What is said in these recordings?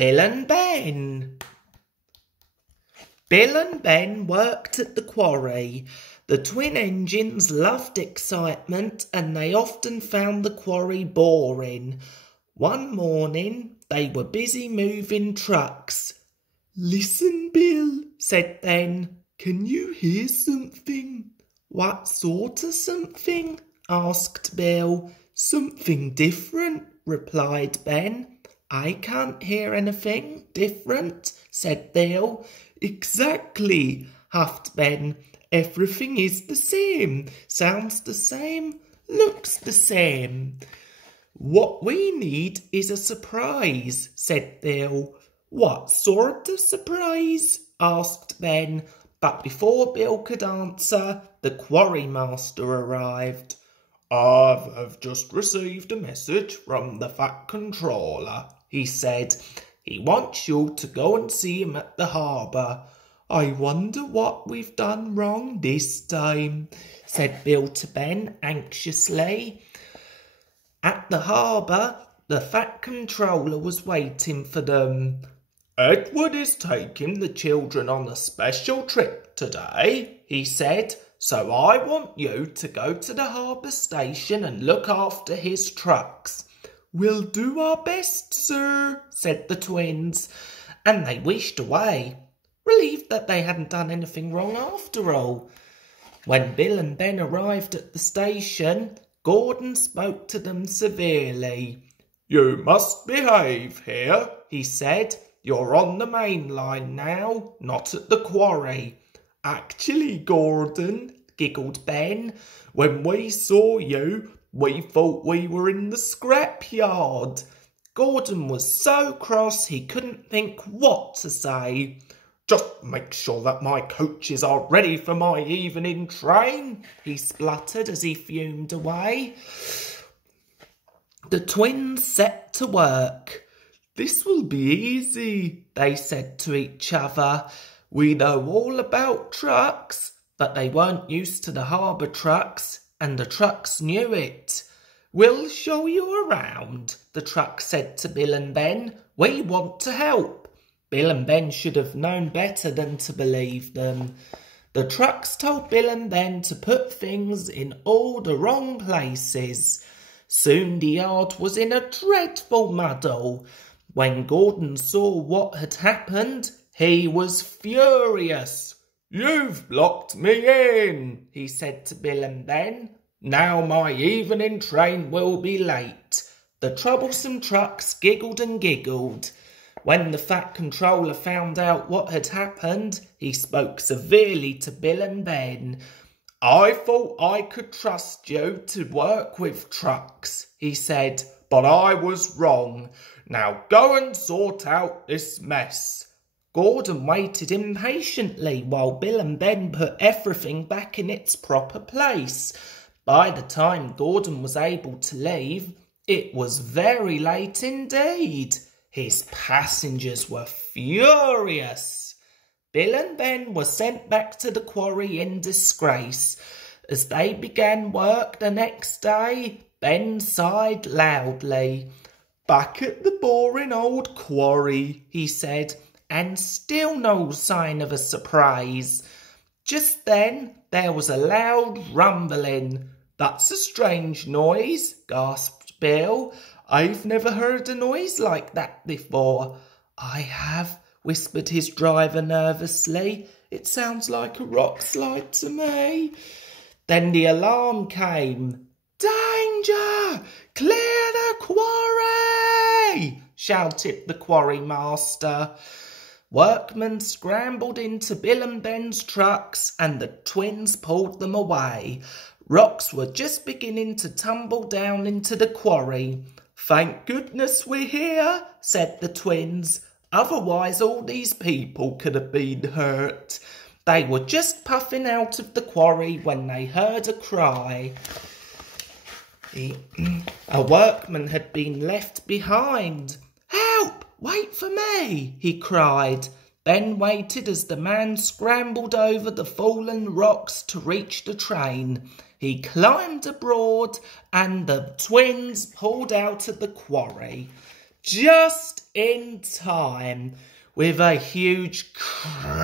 Bill and Ben. Bill and Ben worked at the quarry. The twin engines loved excitement and they often found the quarry boring. One morning they were busy moving trucks. "Listen, Bill," said Ben. "Can you hear something?" "What sort of something?" asked Bill. "Something different," replied Ben. "I can't hear anything different," said Bill. "Exactly," huffed Ben. "Everything is the same, sounds the same, looks the same." "What we need is a surprise," said Bill. "What sort of surprise?" asked Ben. But before Bill could answer, the quarry master arrived. "I've just received a message from the Fat Controller," he said. "He wants you to go and see him at the harbour." "I wonder what we've done wrong this time," said Bill to Ben anxiously. At the harbour, the Fat Controller was waiting for them. "Edward is taking the children on a special trip today," he said, "so I want you to go to the harbour station and look after his trucks." "We'll do our best, sir," said the twins, and they wished away, relieved that they hadn't done anything wrong after all. When Bill and Ben arrived at the station, Gordon spoke to them severely. "You must behave here," he said. "You're on the main line now, not at the quarry." "Actually, Gordon," giggled Ben, "when we saw you, we thought we were in the scrapyard." Gordon was so cross he couldn't think what to say. "Just make sure that my coaches are ready for my evening train," he spluttered as he fumed away. The twins set to work. "This will be easy," they said to each other. "We know all about trucks," but they weren't used to the harbour trucks, and the trucks knew it. "We'll show you around," the truck said to Bill and Ben. "We want to help." Bill and Ben should have known better than to believe them. The trucks told Bill and Ben to put things in all the wrong places. Soon the yard was in a dreadful muddle. When Gordon saw what had happened, he was furious. "You've blocked me in," he said to Bill and Ben. "Now my evening train will be late." The troublesome trucks giggled and giggled. When the Fat Controller found out what had happened, he spoke severely to Bill and Ben. "I thought I could trust you to work with trucks," he said, "but I was wrong. Now go and sort out this mess." Gordon waited impatiently while Bill and Ben put everything back in its proper place. By the time Gordon was able to leave, it was very late indeed. His passengers were furious. Bill and Ben were sent back to the quarry in disgrace. As they began work the next day, Ben sighed loudly. "Back at the boring old quarry," he said, and still no sign of a surprise. Just then there was a loud rumbling. "That's a strange noise," gasped Bill. "I've never heard a noise like that before." "I have," whispered his driver nervously. "It sounds like a rock slide to me." Then the alarm came. "Danger! Clear the quarry!" shouted the quarry master. Workmen scrambled into Bill and Ben's trucks and the twins pulled them away. Rocks were just beginning to tumble down into the quarry. "Thank goodness we're here," said the twins. "Otherwise all these people could have been hurt." They were just puffing out of the quarry when they heard a cry. A workman had been left behind. "Help! Wait for me!" he cried. Ben waited as the man scrambled over the fallen rocks to reach the train. He climbed aboard and the twins pulled out of the quarry. just in time, with a huge crash.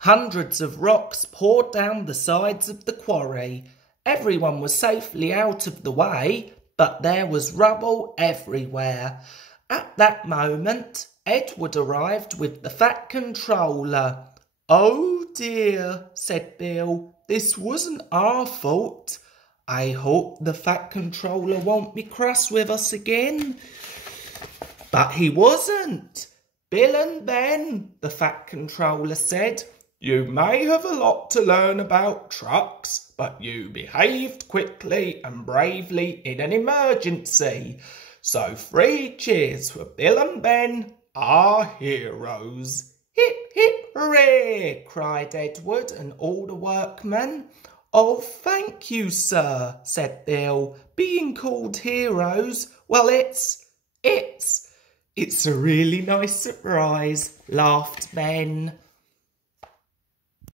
Hundreds of rocks poured down the sides of the quarry. Everyone was safely out of the way, but there was rubble everywhere. At that moment, Edward arrived with the Fat Controller. "Oh dear," said Bill, "this wasn't our fault. I hope the Fat Controller won't be cross with us again." But he wasn't. "Bill and Ben," the Fat Controller said, "you may have a lot to learn about trucks, but you behaved quickly and bravely in an emergency. So 3 cheers for Bill and Ben, our heroes." "Hip, hip, hooray!" cried Edward and all the workmen. "Oh, thank you, sir," said Bill. "Being called heroes, well, it's a really nice surprise," laughed Ben.